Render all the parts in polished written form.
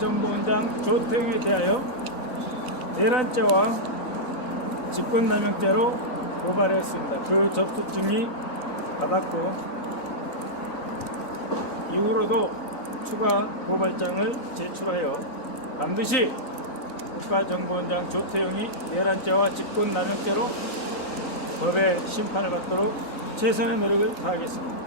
국가정보원장 조태용에 대하여 내란죄와 직권남용죄로 고발했습니다. 그 접수증이 받았고 이후로도 추가 고발장을 제출하여 반드시 국가정보원장 조태용이 내란죄와 직권남용죄로 법의 심판을 받도록 최선의 노력을 다하겠습니다.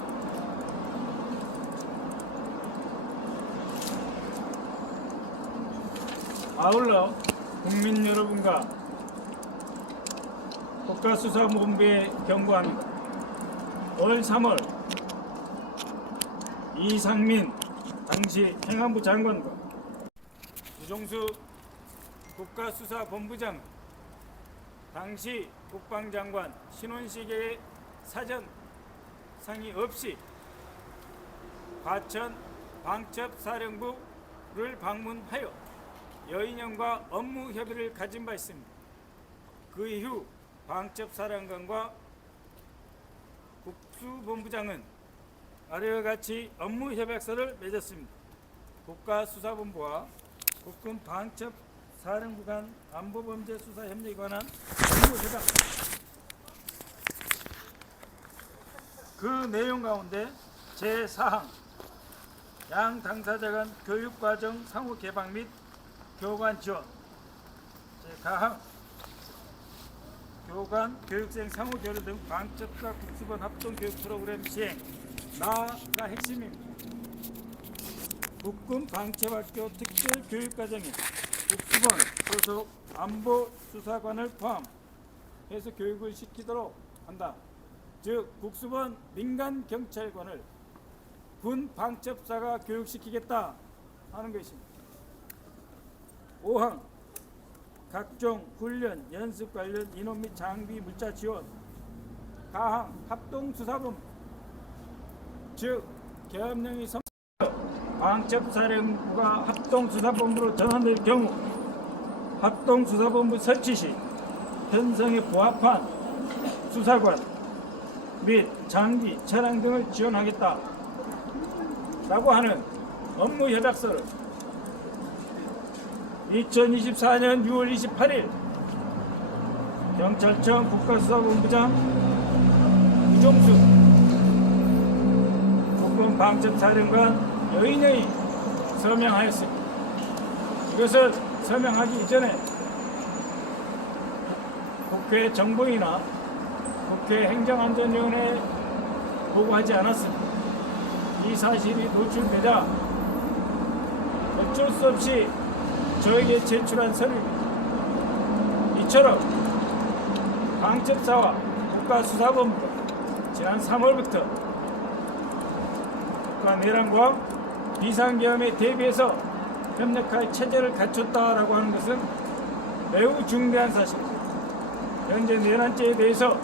아울러 국민 여러분과 국가수사본부에 경고합니다. 올 3월 이상민 당시 행안부 장관과 우종수 국가수사본부장 당시 국방장관 신원식의 사전 상의 없이 과천 방첩사령부를 방문하여 여인형과 업무 협의를 가진 바 있습니다. 그 이후 방첩사령관과 국수본부장은 아래와 같이 업무 협약서를 맺었습니다. 국가수사본부와 국군 방첩사령부 간 안보범죄 수사 협력에 관한 업무 협약. 그 내용 가운데 제4항 양 당사자 간 교육과정 상호 개방 및 교관 지원, 제4항 교관, 교육생 상호 교류 등 방첩과 국수본 합동 교육 프로그램 시행, 나가 핵심입니다. 국군 방첩학교 특별 교육과정에 국수본 소속 안보 수사관을 포함해서 교육을 시키도록 한다. 즉 국수본 민간 경찰관을 군 방첩사가 교육시키겠다 하는 것입니다. 5항 각종 훈련, 연습 관련 인원 및 장비, 물자 지원. 가항 합동수사본부 즉 계엄령이 방첩사령부가 합동수사본부로 전환될 경우 합동수사본부 설치 시 현성에 부합한 수사관 및 장비, 차량 등을 지원하겠다 라고 하는 업무 협약서를 2024년 6월 28일 경찰청 국가수사본부장 우종수 국군 방첩사령관 여인영이 서명하였습니다. 이것을 서명하기 이전에 국회 정보위나 국회 행정안전위원회에 보고하지 않았습니다. 이 사실이 노출되자 어쩔 수 없이 저에게 제출한 서류입니다. 이처럼 방첩사와 국가수사본부가 지난 3월부터 국가 내란과 비상계엄에 대비해서 협력할 체제를 갖췄다라고 하는 것은 매우 중대한 사실입니다. 현재 내란죄에 대해서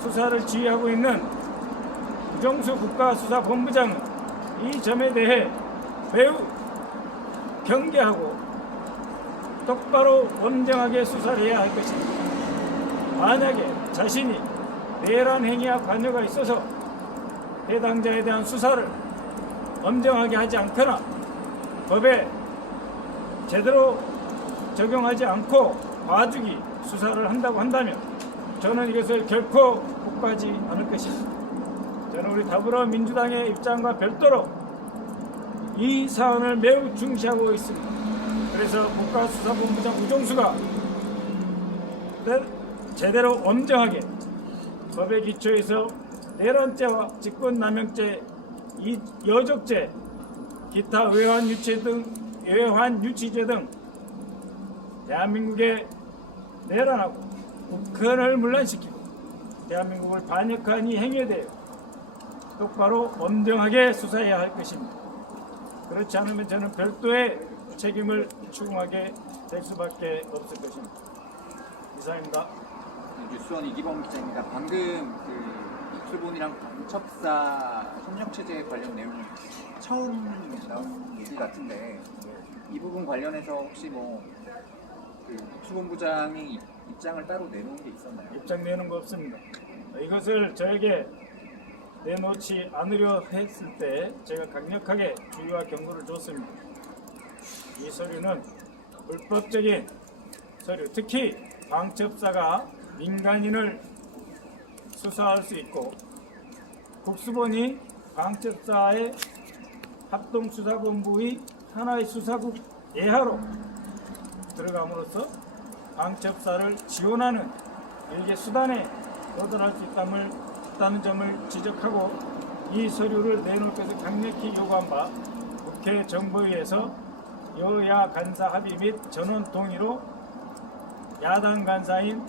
수사를 지휘하고 있는 우종수 국가수사본부장은 이 점에 대해 매우 경계하고 똑바로 엄정하게 수사를 해야 할 것입니다. 만약에 자신이 내란 행위와 관여가 있어서 해당자에 대한 수사를 엄정하게 하지 않거나 법에 제대로 적용하지 않고 봐주기 수사를 한다고 한다면 저는 이것을 결코 복하지 않을 것입니다. 저는 우리 더불어민주당의 입장과 별도로 이 사안을 매우 중시하고 있습니다. 그래서 국가수사본부장 우종수가 제대로 엄정하게 법의 기초에서 내란죄와 직권남용죄, 여족죄, 기타 외환유치죄 등 대한민국의 내란하고 국헌을 문란시키고 대한민국을 반역한 이 행위에 대해 똑바로 엄정하게 수사해야 할 것입니다. 그렇지 않으면 저는 별도의 책임을 추궁하게 될 수밖에 없을 것입니다. 이상입니다. 뉴스원 이기범 기자입니다. 방금 국수본이랑 방첩사 협력체제 관련 내용 처음 나온 얘기 같은데 이 부분 관련해서 혹시 국수본부장이 입장을 따로 내놓은 게 있었나요? 입장 내는 거 없습니다. 이것을 저에게 내놓지 않으려 했을 때 제가 강력하게 주의와 경고를 줬습니다. 이 서류는 불법적인 서류, 특히 방첩사가 민간인을 수사할 수 있고 국수본이 방첩사의 합동수사본부의 하나의 수사국 예하로 들어감으로써 방첩사를 지원하는 일개 수단에 도달할 수 있다는 점을 지적하고 이 서류를 내놓을 것을 강력히 요구한 바 국회 정보위에서 여야 간사 합의 및 전원 동의로 야당 간사인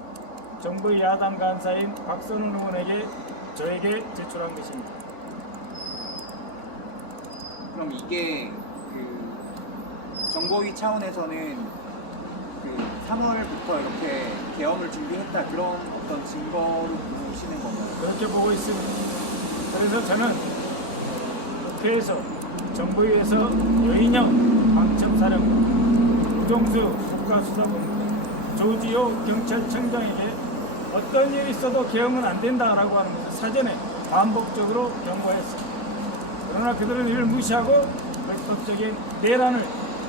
정부의 야당 간사인 박선웅 의원에게 저에게 제출한 것입니다. 그럼 이게 그 정보위 차원에서는 그 3월부터 이렇게 계엄을 준비했다 그런 어떤 증거로 보시는 건가요? 그렇게 보고 있습니다. 그래서 저는 국회에서 정부위에서 여인영 방첩사령부, 우종수 국가수사본부, 조지호 경찰청장에게 어떤 일이 있어도 계엄은 안 된다라고 하는 것을 사전에 반복적으로 경고했습니다. 그러나 그들은 이를 무시하고 불법적인 내란을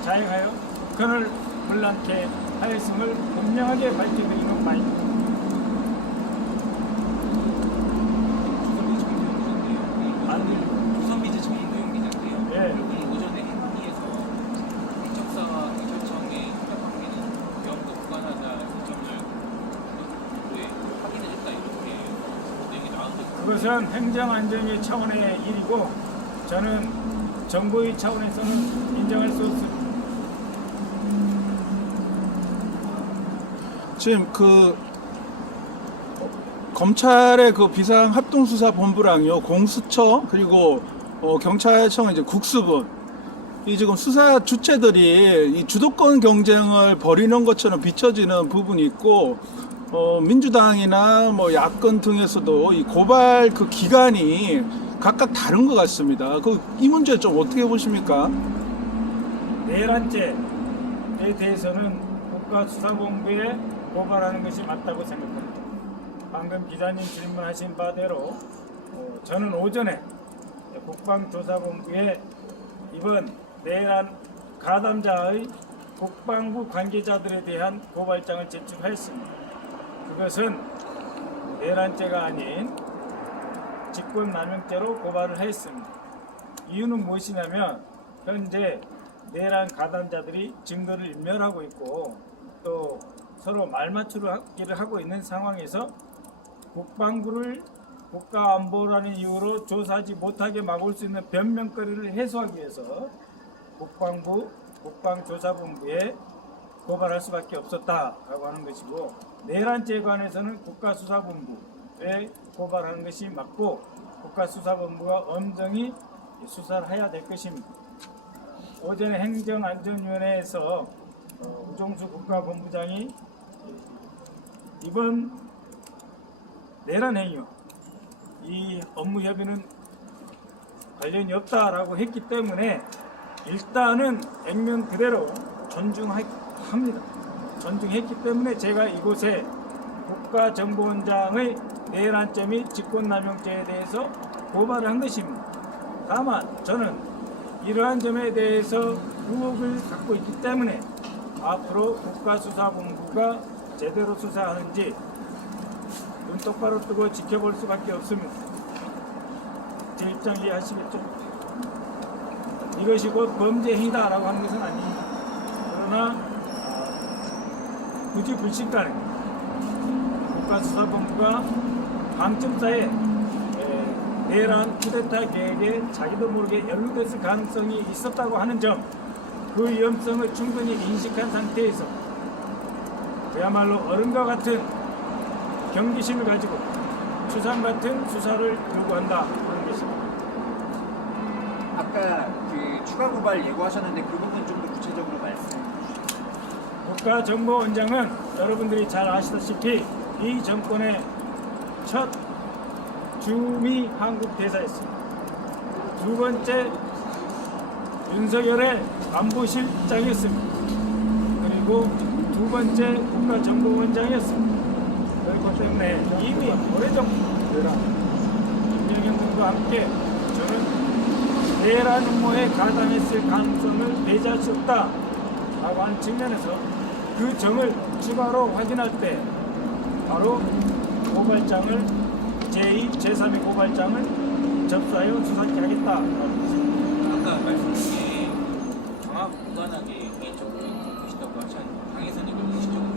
자행하여 북한을 혼란케 하였음을 분명하게 밝혀드리는 바입니다. 조선비즈 정도영 기자인데요. 예. 오늘 오전에 행안위에서 방첩사와 경찰청의 관계는 계엄도 무관하다 점을 확인해줬다 이렇게 내용이 나왔는데 그것은 행정안전위 차원의 일이고 저는 정부의 차원에서는 인정할 수 없습니다. 지금 그 검찰의 그 비상합동수사본부랑요 공수처 그리고 경찰청 이제 국수본 이 지금 수사 주체들이 이 주도권 경쟁을 벌이는 것처럼 비춰지는 부분이 있고 민주당이나 뭐 야권 등에서도 이 고발 그 기간이 각각 다른 것 같습니다. 이 문제 좀 어떻게 보십니까? 내란죄에 대해서는 국가수사본부에 고발하는 것이 맞다고 생각합니다. 방금 기자님 질문하신 바대로 저는 오전에 국방조사본부에 이번 내란 가담자의 국방부 관계자들에 대한 고발장을 제출하였습니다. 그것은 내란죄가 아닌 직권남용죄로 고발을 했습니다. 이유는 무엇이냐면 현재 내란 가담자들이 증거를 인멸하고 있고 또 서로 말맞추기를 하고 있는 상황에서 국방부를 국가안보라는 이유로 조사하지 못하게 막을 수 있는 변명거리를 해소하기 위해서 국방부 국방조사본부에 고발할 수밖에 없었다라고 하는 것이고 내란죄에 관해서는 국가수사본부에 고발하는 것이 맞고 국가수사본부가 엄정히 수사를 해야 될 것입니다. 오전에 행정안전위원회에서 우종수 국가본부장이 이번 내란 행위와 이 업무 협의는 관련이 없다라고 했기 때문에 일단은 액면 그대로 존중합니다. 존중했기 때문에 제가 이곳에 국가정보원장의 내란죄 및 직권남용죄에 대해서 고발을 한 것입니다. 다만 저는 이러한 점에 대해서 의혹을 갖고 있기 때문에 앞으로 국가수사본부가 제대로 수사하는지 눈 똑바로 뜨고 지켜볼 수밖에 없습니다. 제 입장 이해하시겠죠? 이것이 곧 범죄 행위다라고 하는 것은 아닙니다. 그러나 굳이 불식간에 국가수사본부가 방첩사의 내란 쿠데타 계획에 자기도 모르게 연루됐을 가능성이 있었다고 하는 점, 그 위험성을 충분히 인식한 상태에서 그야말로 어른과 같은 경기심을 가지고 추상 같은 수사를 요구한다 하는 것입니다. 아까 그 추가 고발 예고하셨는데 그 부분 좀 더 구체적으로 말씀해 주시죠. 국가정보원장은 여러분들이 잘 아시다시피 이 정권의 첫 주미 한국 대사였습니다. 두 번째 윤석열의 안보실장이었습니다. 그리고 두 번째 국가정보원장이었습니다. 그렇기 때문에 이미 오래전부터 김정은 등과 함께 저는 내란 음모에 가담했을 가능성을 배제할 수 없다 라고 하는 측면에서 그 점을 추가로 확인할 때 바로 고발장을 제2, 제3의 고발장을 접수하여 수사하게 하겠다라고 했습니다. 아까 말씀 중에 정확 무관하게 개인적으로 보시다고 하셨는데 당에서는 이걸 의식적으로